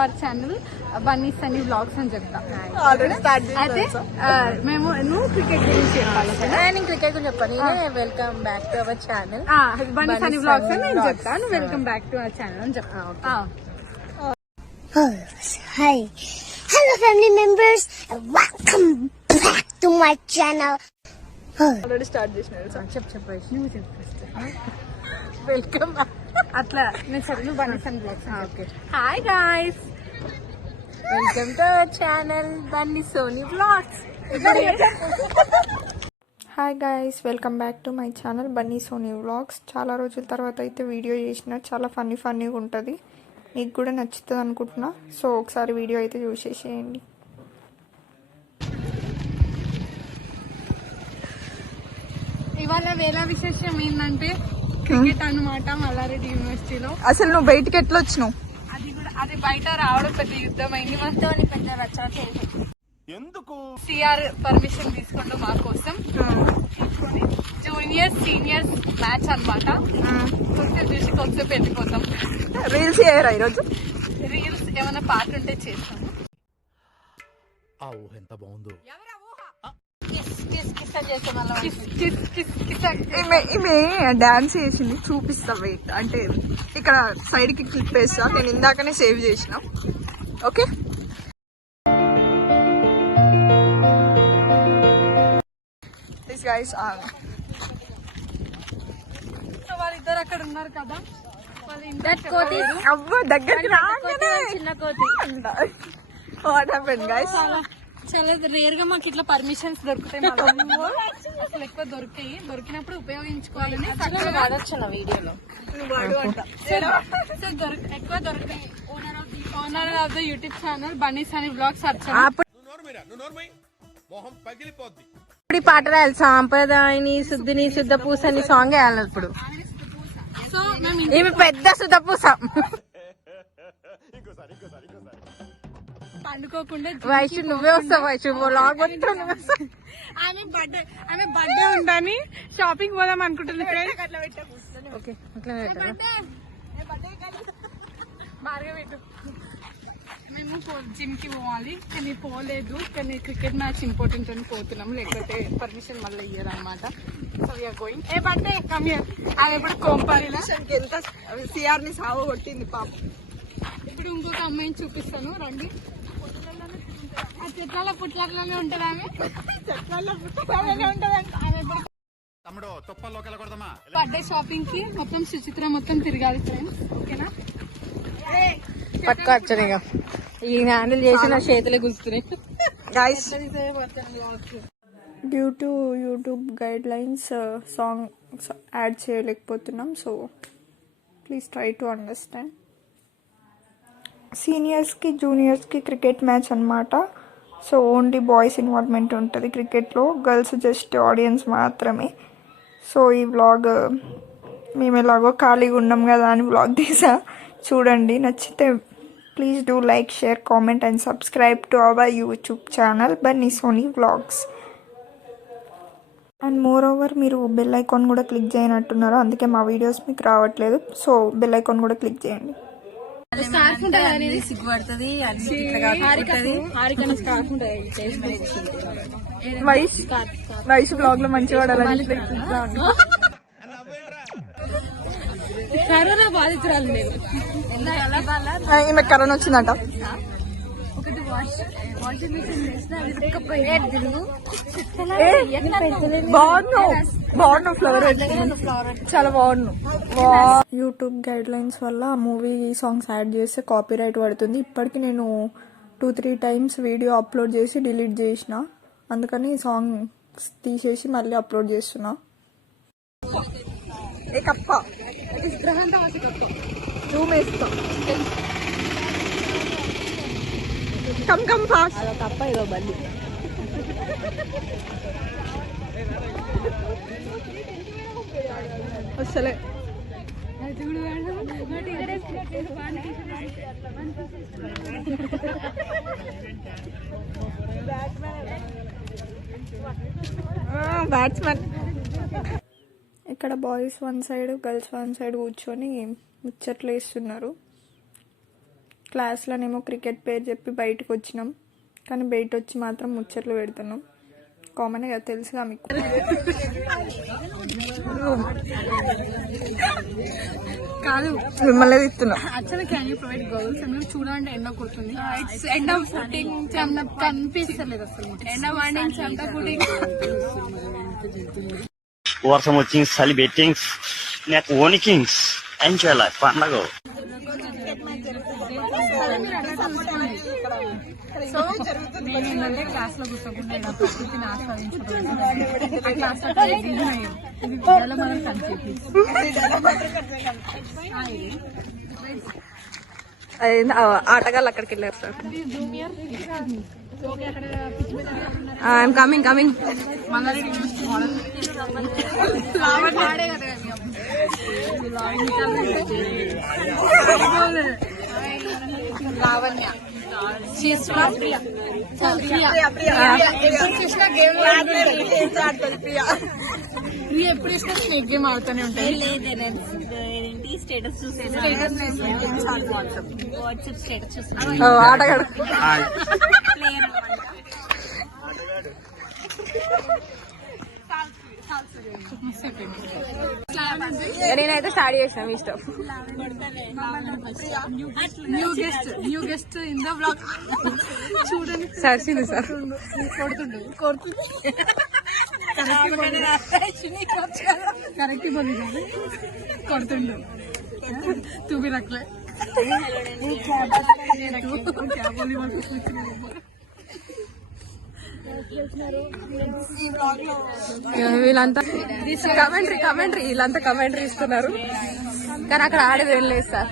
Our channel Bunny Sunny blogs అని చెప్తా. Already start అయితే మేము నువ్వు క్రికెట్ గురించి చెప్పాలి? నేను క్రికెట్ గురించి చెప్పాను welcome back to our channel ఆ, బన్నీ సన్నీ బ్లాగ్స్ అని నేను చెప్తాను. Welcome back to our channel అని చెప్తా. Hi. Hello family members. And welcome back to my channel. Already start చేసిన చెప్పు చెప్పు నువ్వు చెప్పు వెల్కమ్ అట్లా నేను సరే నువ్వు Bunny blogs okay hi guys welcome to our channel Bunny Soni blogs hi guys welcome back to my channel Bunny Soni vlogs చాలా రోజుల తర్వాత అయితే వీడియో చేసిన చాలా ఫన్నీ ఫన్నీగా ఉంటుంది. మీకు కూడా నచ్చుతుంది అనుకుంటున్నా. సో ఒకసారి వీడియో అయితే చూసేసేయండి. ఇవాళ వేళ విశేషం ఏంటంటే క్రికెట్ అన్నమాట మల్లారెడ్డి యూనివర్సిటీలో అసలు నువ్వు బయటికి ఎట్లా వచ్చినావు? అది బయట రావడం పెద్ద యుద్ధం అయింది. మనతో పెద్ద రచన సిఆర్ పర్మిషన్ తీసుకుంటూ మా కోసం. జూనియర్ సీనియర్స్ మ్యాచ్ అన్నమాట. కొంచెం చూసి కొంచెం వెళ్ళిపోతాం. రీల్స్ చేయరా ఈరోజు? రీల్స్ ఏమైనా పాట ఉంటే చేస్తాము ఆ ఊహ ఎంత బాగుందో. ఈమె డాన్స్ చేసింది చూపిస్తా వెయిట్ అంటే ఇక్కడ సైడ్కి క్లిప్ వేస్తా. నేను ఇందాకనే సేవ్ చేసిన. ఓకే దిస్ గైస్ సో వాళ్ళిద్దరు అక్కడ ఉన్నారు కదా? వాళ్ళ ఇంటి అవ్వ దగ్గరికి రాగానే చిన్న కోతి. వాట్ హ్యాపెన్ గైస్ చాలా రేర్గా మాకు ఇట్లా పర్మిషన్స్ దొరుకుతాయి. అసలు ఎక్కువ దొరికాయి. దొరికినప్పుడు ఉపయోగించుకోవాలని చక్కగా వాడచ్చు వీడియోలో. సో దొరికి ఎక్కువ దొరుకుతాయి owner of the owner of the YouTube channel Bunny's అని బ్లాగ్ సర్చ్ ఇప్పుడు ఈ పాట రాయాలి. సాంప్రదాయని శుద్ధిని శుద్ధ పూసని సాంగ్ వేయాలి ఇప్పుడు. సో మేము పెద్ద శుద్ధ పూస పండుకోకుండా వైషు నువ్వే వస్తావు వైషు లాగ్ మొత్తం నువ్వే. ఆమె బర్త్డే ఆమె బర్త్డే ఉందని షాపింగ్ పోదాం అనుకుంటుంది ఫ్రెండ్స్ ఓకే అట్లా పెట్టాలా? బాగా పెట్టు. మేము జిమ్కి పోవాలి కానీ పోలేదు కానీ క్రికెట్ మ్యాచ్ ఇంపార్టెంట్ అని పోతున్నాం లేకపోతే పర్మిషన్ మళ్ళీ ఇయ్యరు అనమాట so we are going a birthday? Come here ఎప్పుడు కోంపాలిలా ఎంత సిఆర్ని సావ కొట్టింది పాప. ఇప్పుడు ఇంకొక అమ్మాయిని చూపిస్తాను రండి. చెట్ల పుట్లలోనే ఉంటుంది ఆమె? చెట్ల తమ్ముడు బర్త్డే షాపింగ్కి మొత్తం సుచిత్ర మొత్తం తిరగాలి ఫ్రెండ్స్ ఓకేనా? పట్టుకోవచ్చనిగా ఈ హ్యాండిల్ చేసి నా చేతులే గుర్తున్నాయి guys due to YouTube guidelines song add చేయలేకపోతున్నాం so please try to understand సీనియర్స్కి జూనియర్స్కి క్రికెట్ మ్యాచ్ అనమాట సో ఓన్లీ బాయ్స్ ఇన్వాల్వ్మెంట్ ఉంటుంది. క్రికెట్లో గర్ల్స్ జస్ట్ ఆడియన్స్ మాత్రమే. సో ఈ వ్లాగ్ మేము ఎలాగో ఖాళీగా ఉన్నాం కదా అని వ్లాగ్ తీసా. చూడండి నచ్చితే please do like share comment and subscribe to our YouTube channel Bunny Soni vlogs. And moreover మీరు బెల్ ఐకాన్ కూడా క్లిక్ చేయనట్టున్నారు. అందుకే మా వీడియోస్ మీకు రావట్లేదు. సో బెల్ ఐకాన్ కూడా క్లిక్ చేయండి. స్కార్ఫ్ ఉంటుంది. సిగ్గుపడుతుంది వైష్ బ్లాగ్లో మంచిగా వాడాలని కరోనా బాధితురాలు నేను. ఈమె కరోనా వచ్చిందంట. ఒకటి వాషింగ్ మిషన్ బాగున్నావు. బాగున్నావు ఫ్లవర్ చాలా బాగున్నావు. యూట్యూబ్ గైడ్ లైన్స్ వల్ల మూవీ సాంగ్స్ యాడ్ చేస్తే కాపీ రైట్ పడుతుంది. ఇప్పటికి నేను two three times video upload చేసి డిలీట్ చేసిన. అందుకని సాంగ్ తీసేసి మళ్ళీ అప్లోడ్ చేస్తున్నా. ఏ కప్ప? జూమ్ వేస్తా కమ్ కమ్ ఫాస్ట్ తప్ప ఇదో బండి. అసలే. బ్యాట్స్మెన్ ఇక్కడ boys one side girls one side కూర్చొని ముచ్చట్లు వేస్తున్నారు. క్లాస్లోనేమో క్రికెట్ పేరు చెప్పి బయటకు వచ్చినాం కానీ బయట వచ్చి మాత్రం ముచ్చట్లు పెడుతున్నాం. కామన్ కదా తెలుసుగా మీకు. కాదు. Actually can you provide girls అని చూడాలంటే ఎండ కొడుతుంది. ఇట్స్ ఎండ ఫుటింగ్ కనిపిస్తలేదు అసలు ఎండ వాడింగ్ చెమట ఫుటింగ్ వర్షం వచ్చింది చలి బెట్టింగ్స్ నాకు ఓనికింగ్స్ ఎంజాయ్ లైఫ్ పండగ. సో నేను ఏంటంటే క్లాస్లో కూర్చోకుండా ఇలా ప్రకృతిని ఆస్వాదించడం ఆ క్లాస్లో ఇది పిల్లలు మనం ఆటగాళ్ళు అక్కడికి వెళ్ళారు sir. I'm coming coming Lavanya. Priya. ఎప్పుడు చూసినా గేమ్ ప్రియ. ఎప్పుడు చూసినా స్నేక్ గేమ్ ఆడుతూనే ఉంటాయి స్టేటస్ వాట్సాప్ స్టేటస్ చూస్తున్నాను ఆటగాడు నేనైతే స్టార్ట్ చేసిన మీ ఇష్టం. New guest new guest in the చూడండి సార్. సీను సార్ కొడుతుండు. కొడుతుంది కొడుతుండు తూపి రక్కలే క్యాబ్ క్యాబ్ వీళ్ళంతా కమెంట్రీ కమెంట్రీ వీళ్ళంతా కమెంట్రీ ఇస్తున్నారు. కానీ అక్కడ ఆడేది ఏం లేదు సార్.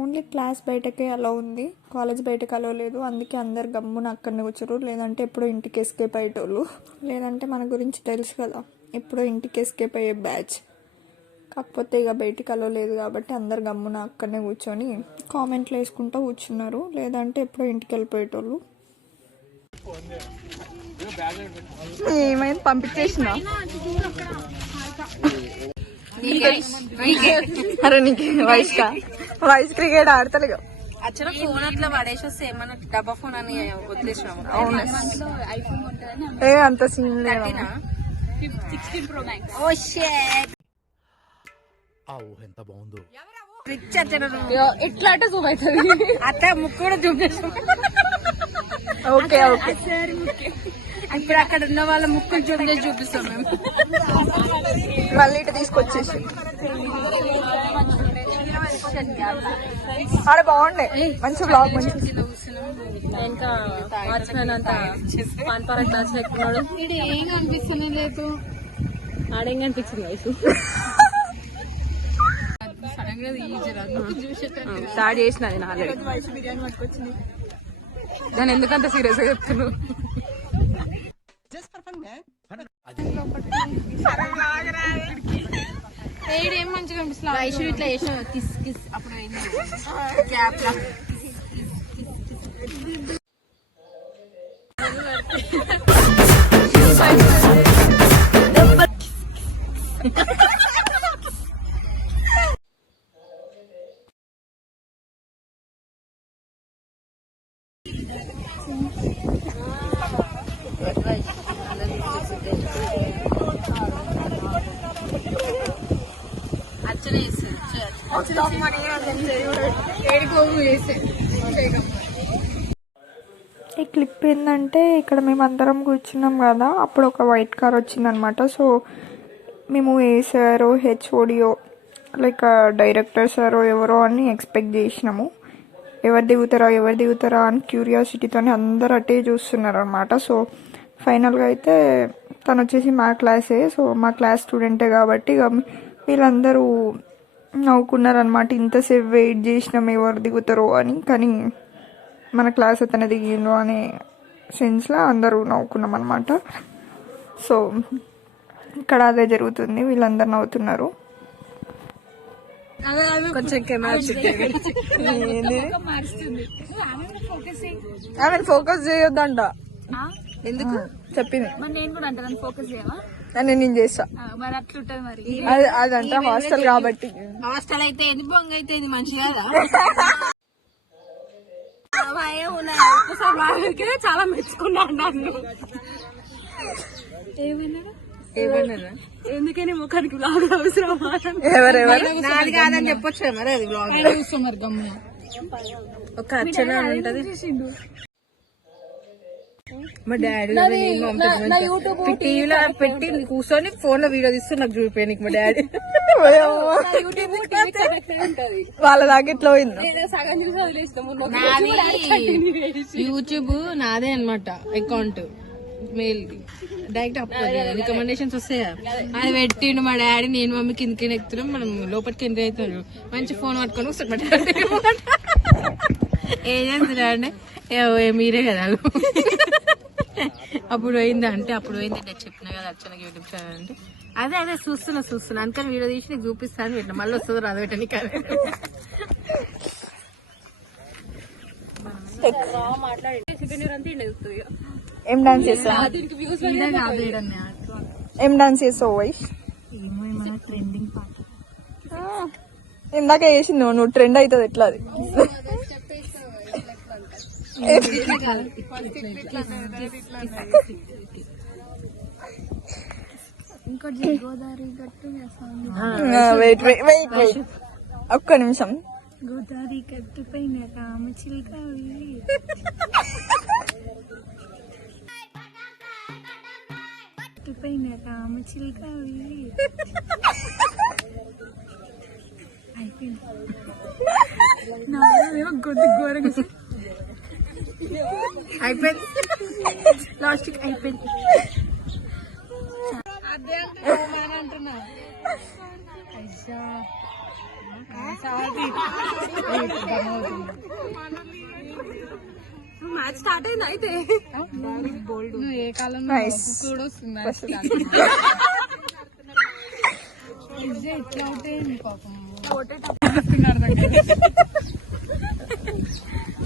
ఓన్లీ క్లాస్ బయటకే అలా ఉంది. కాలేజ్ బయటకు అలో లేదు. అందుకే అందరు గమ్మున అక్కడనే కూర్చోరు లేదంటే ఎప్పుడో ఇంటికి ఎస్కేప్ అయ్యేటోళ్ళు. లేదంటే మన గురించి తెలుసు కదా. ఎప్పుడో ఇంటికి ఎస్కేప్ అయ్యే బ్యాచ్. కాకపోతే ఇక బయటికి అలో లేదు కాబట్టి అందరు గమ్మున అక్కడనే కూర్చొని కామెంట్లు వేసుకుంటూ కూర్చున్నారు. లేదంటే ఎప్పుడో ఇంటికి వెళ్ళిపోయేటోళ్ళు. ఏమైంది? పంపించేసిన అరే నీకు వయసు వయసు క్రికెట్ ఆడతలేదు యాక్చువల్గా ఫోన్ అట్లా పడేసి వస్తే ఏమన్నా డబ్బా ఫోన్ అని వదిలేసినాము అవును. ఏ అంత సీన్ లేదు ఓ షేట్ ఆ ఊహ ఎంత బాగుందో. ఇట్లా అంటే జూమ్ అవుతుంది. అత్త ముక్కు కూడా చూపిస్తాం ఓకే ఓకే. ఇప్పుడు అక్కడ ఉన్న వాళ్ళ ముక్కులు చూపించి చూపిస్తాం మేము. మళ్ళీ ఇటు తీసుకొచ్చేసి. ఆడ బాగుండే. మంచి బ్లాగ్ మంచి. ఇంకా వాచ్మెన్ అంతా ఎక్కున్నాడు ఏం కనిపిస్తూనే లేదు? ఆడేం కనిపించింది వయసు సడన్గా ఈ జర చూసేటట్టు స్టార్ట్ చేసిన నేను ఆల్రెడీ దాన్ని ఎందుకంత సీరియస్గా చెప్తున్నావు? ఏడు ఏం మంచిగా కనిపిస్తుంది వైషు ఇట్లా చేసిన కిస్ కిస్ అప్పుడు గ్యాప్ ఈ క్లిప్ ఏంటంటే ఇక్కడ మేము అందరం కూర్చున్నాం కదా అప్పుడు ఒక వైట్ కార్ వచ్చిందనమాట. సో మేము ఏ సారో హెచ్ఓడియో లైక్ డైరెక్టర్ సారో ఎవరో అని ఎక్స్పెక్ట్ చేసినాము. ఎవరు దిగుతారా ఎవరు దిగుతారా అని క్యూరియాసిటీతోనే అందరు అటే చూస్తున్నారు అనమాట సో ఫైనల్గా అయితే తను వచ్చేసి మా క్లాసే సో మా క్లాస్ స్టూడెంటే కాబట్టి ఇక వీళ్ళందరూ నవ్వుకున్నారనమాట ఇంతసేపు వెయిట్ చేసినాం ఎవరు దిగుతారో అని. కానీ మన క్లాస్ అతను దిగిండు అనే సెన్స్లో అందరూ నవ్వుకున్నాం అనమాట సో ఇక్కడ అదే జరుగుతుంది. వీళ్ళందరూ నవ్వుతున్నారు. కొంచెం కెమెరా ఆమె ఫోకస్ చేయొద్దంట. ఎందుకు? చెప్పింది. మరి నేను కూడా అంటే ఫోకస్ చేయవా? నన్ను నేను చేస్తా. మరి అట్లుంటది మరి. అది అదంతా హాస్టల్ కాబట్టి. హాస్టల్ అయితే ఏంది బొంగ అయితే ఏంది మంచి కదా? ఒకసారి చాలా మెచ్చుకున్నాను నన్ను. ఏమన్నారా ఎందుకని ముఖానికి బ్లాగ్ అవసరం నాది కాదని చెప్పొచ్చు మరి అది బ్లాగ్ చూస్తున్నారు గమ్మున. ఒక అర్చన ఉంటది. మా డాడీ టీవీలో పెట్టి కూర్చొని ఫోన్లో వీడియో తీస్తే నాకు చూపించాను మా డాడీ. వాళ్ళ దాకా ఎట్లా పోయింది? యూట్యూబ్ నాదే అన్నమాట account mail. Direct upload recommendations వస్తాయా? అది పెట్టిండు మా డాడీ నేను మమ్మీ కిందకి ఎక్కుతున్నాం. మనం లోపలికి ఎంటర్ అవుతారు మంచి ఫోన్ పట్టుకొని వస్తాడు మా డాడీ. ఏం చేస్తున్నా అంటే "ఏ, ఏ, మీరే కదా అప్పుడు పోయిందా అంటే అప్పుడు పోయింది నేను చెప్పిన కదా అర్చనకి యూట్యూబ్ ఛానల్ అంటే. అదే అదే చూస్తున్నా చూస్తున్నా. అందుకని వీడియో తీసి నీకు చూపిస్తాను పెట్టిన. మళ్ళీ వస్తుందో రాదు పెట్టని కానీ ఏం డాన్స్ చేస్తావు? ఏం డాన్స్ చేస్తావు వైష్ ఇందాక చేసింది నువ్వు. నువ్వు ట్రెండ్ అవుతుంది ఎట్లా అది? వెయిట్ వెయిట్ వెయిట్ వెయిట్ ఒక్క నిమిషం. గోదావరి గట్టు పైన రామ చిలుక పైన రామ అయిపోయింది. నాదేమో కొద్ది ఘోరంగా అయిపోయింది. లాస్ట్ అయిపోయింది. మ్యాచ్ స్టార్ట్ అయింది అయితే? నువ్వు ఏ కాలంలో కూడా వస్తుంది ఎట్లా అవుతాయి పాపం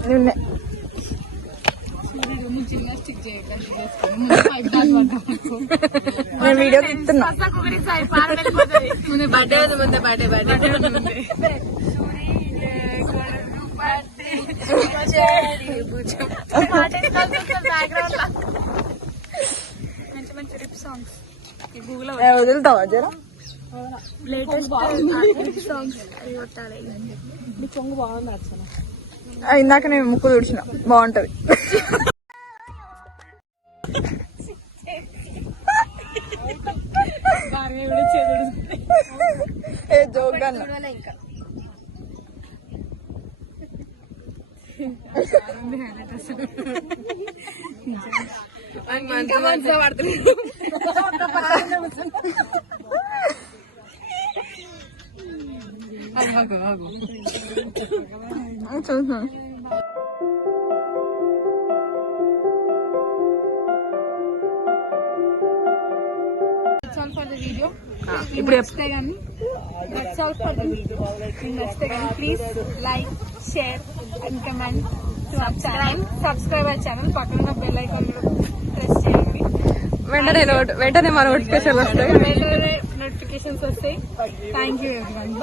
నిన్నే నువ్వు జిమ్నాస్టిక్ చేయకండి ముందు పైకి దాటి పడ్డావు. నేను వీడియో తీస్తున్నా ముందు బర్త్డే ఉంది ముందు బర్త్డే బర్త్డే. ఏ, వదులుతావా జర ఇందాక నేను ముక్కు తుడిచిన. బాగుంటది. ఇంకా మంచిగా పడుతుంది చూసాను ఇప్పుడు నచ్చితే కానీ దట్స్ ఆల్ ఫర్ నచ్చితే కానీ please like share and comment subscribe subscribe అయ్యే ఛానల్ పక్కన ఉన్న బెల్ ఐకాన్ ప్రెస్ చేయండి. వెంటనే వెంటనే మన నోటిఫికేషన్ వస్తాయి. నోటిఫికేషన్స్ వస్తాయి. థ్యాంక్ యూ ఎవరివన్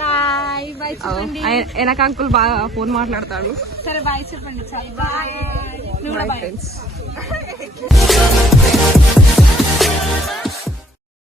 చెప్పండి. వెనక అంకుల్ బాగా ఫోన్ మాట్లాడతాడు. సరే బాయ్ చెప్పండి. Bye friends